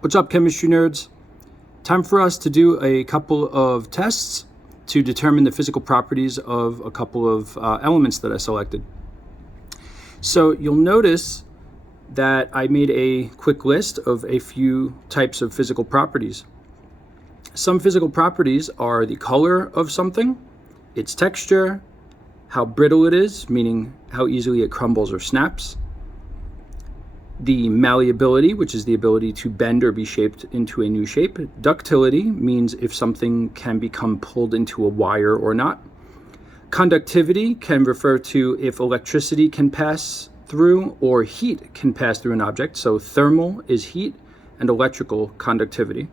What's up, chemistry nerds? Time for us to do a couple of tests to determine the physical properties of a couple of elements that I selected. So you'll notice that I made a quick list of a few types of physical properties. Some physical properties are the color of something, its texture, how brittle it is, meaning how easily it crumbles or snaps, the malleability, which is the ability to bend or be shaped into a new shape. Ductility means if something can become pulled into a wire or not. Conductivity can refer to if electricity can pass through or heat can pass through an object. So thermal is heat and electrical conductivity.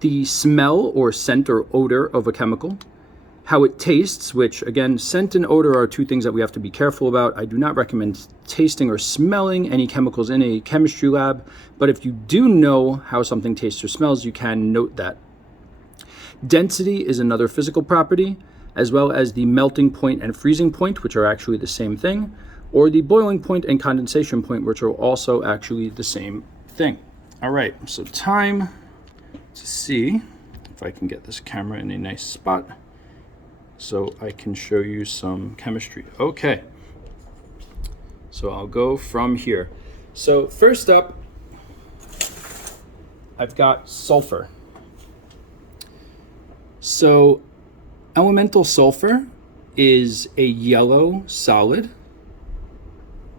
The smell or scent or odor of a chemical. How it tastes, which again, scent and odor are two things that we have to be careful about. I do not recommend tasting or smelling any chemicals in a chemistry lab, but if you do know how something tastes or smells, you can note that. Density is another physical property, as well as the melting point and freezing point, which are actually the same thing, or the boiling point and condensation point, which are also actually the same thing. All right, so time to see if I can get this camera in a nice spot so I can show you some chemistry. Okay, so I'll go from here. So first up, I've got sulfur. So elemental sulfur is a yellow solid.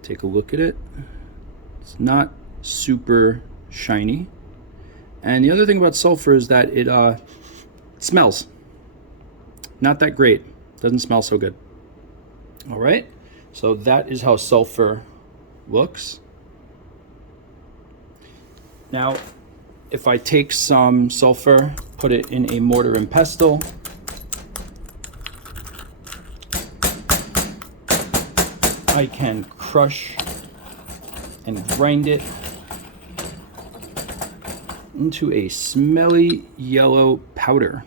Take a look at it. It's not super shiny. And the other thing about sulfur is that it smells. Not that great. Doesn't smell so good. All right, so that is how sulfur looks. Now, if I take some sulfur, put it in a mortar and pestle, I can crush and grind it into a smelly yellow powder.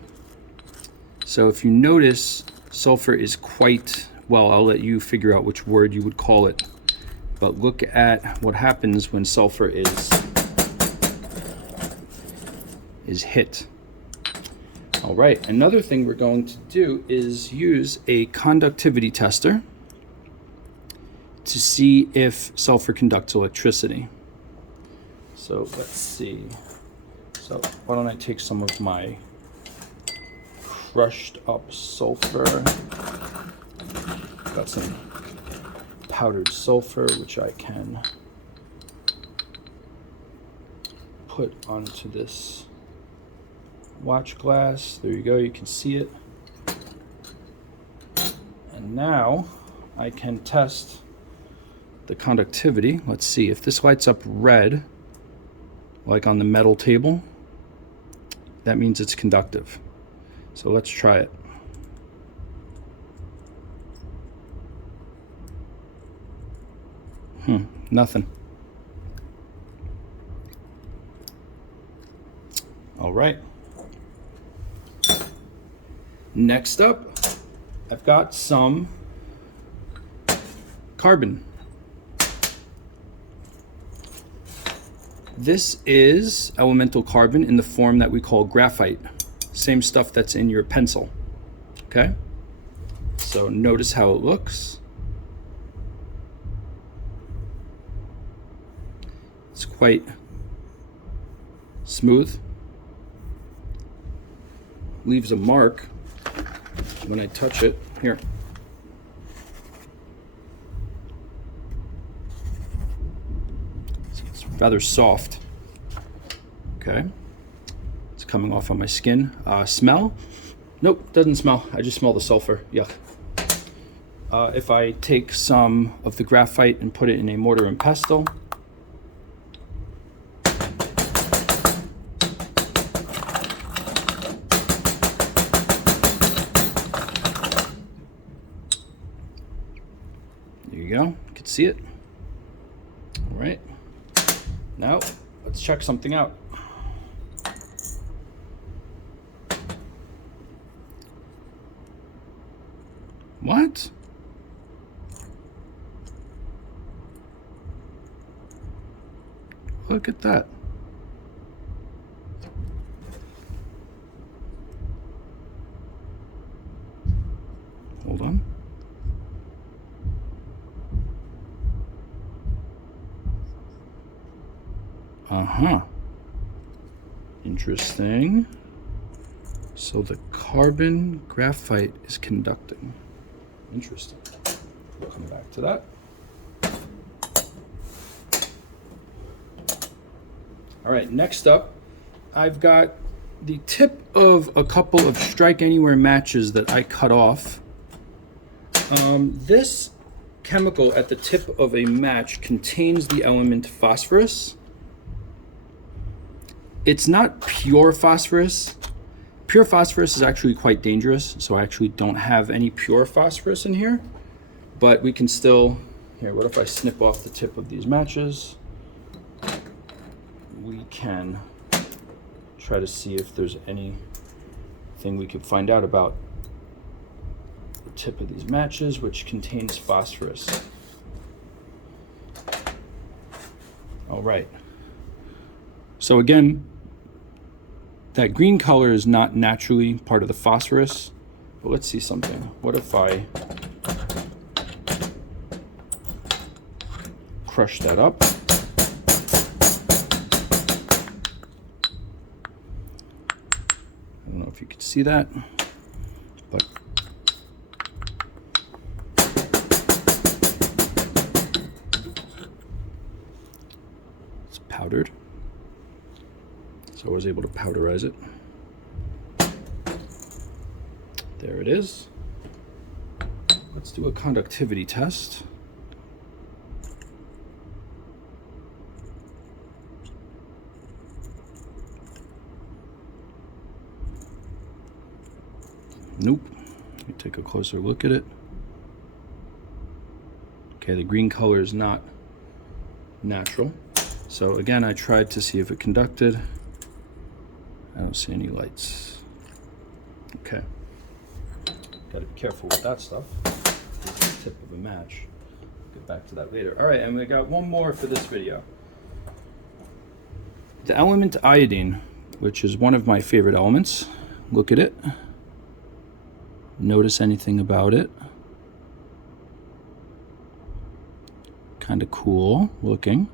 So if you notice, sulfur is quite, well, I'll let you figure out which word you would call it. But look at what happens when sulfur is hit. All right, another thing we're going to do is use a conductivity tester to see if sulfur conducts electricity. So let's see. So why don't I take some of my crushed up sulfur. Got some powdered sulfur, which I can put onto this watch glass. There you go, you can see it. And now I can test the conductivity. Let's see if this lights up red, like on the metal table, that means it's conductive. So let's try it. Nothing. All right. Next up, I've got some carbon. This is elemental carbon in the form that we call graphite. Same stuff that's in your pencil, okay? So notice how it looks. It's quite smooth. Leaves a mark when I touch it. Here. It's rather soft, okay? Coming off on my skin. Smell? Nope, doesn't smell. I just smell the sulfur. Yuck. If I take some of the graphite and put it in a mortar and pestle, there you go. You can see it. All right. Now, let's check something out. What? Look at that. Interesting. So the carbon graphite is conducting. Interesting. We'll come back to that. All right, next up, I've got the tip of a couple of strike anywhere matches that I cut off. This chemical at the tip of a match contains the element phosphorus. It's not pure phosphorus. Pure phosphorus is actually quite dangerous, so I actually don't have any pure phosphorus in here, but we can still, here, what if I snip off the tip of these matches? We can try to see if there's anything we could find out about the tip of these matches, which contains phosphorus. All right. So again, that green color is not naturally part of the phosphorus, but let's see something. What if I crush that up? I don't know if you could see that, but it's powdered. So I was able to powderize it. There it is. Let's do a conductivity test. Nope. Let me take a closer look at it. Okay, the green color is not natural. So again, I tried to see if it conducted. I don't see any lights. Okay. Gotta be careful with that stuff. This is the tip of a match. Get back to that later. All right, and we got one more for this video. The element iodine, which is one of my favorite elements. Look at it. Notice anything about it. Kind of cool looking.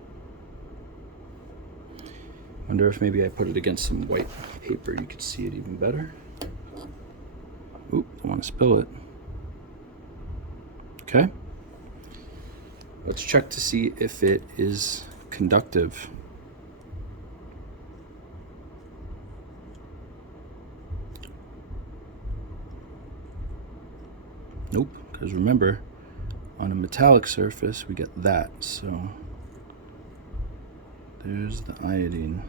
Wonder if maybe I put it against some white paper, you could see it even better. Oop, don't want to spill it. Okay. Let's check to see if it is conductive. Nope, because remember, on a metallic surface, we get that, so there's the iodine.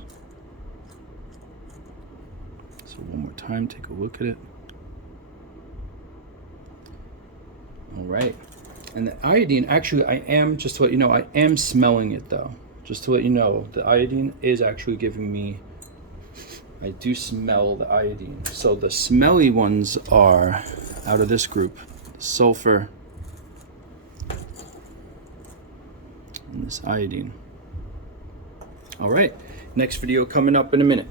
So one more time, take a look at it. All right, and the iodine, actually, I am, just to let you know, I am smelling it though. Just to let you know, the iodine is actually giving me, I do smell the iodine. So the smelly ones are out of this group, sulfur and this iodine. All right, next video coming up in a minute.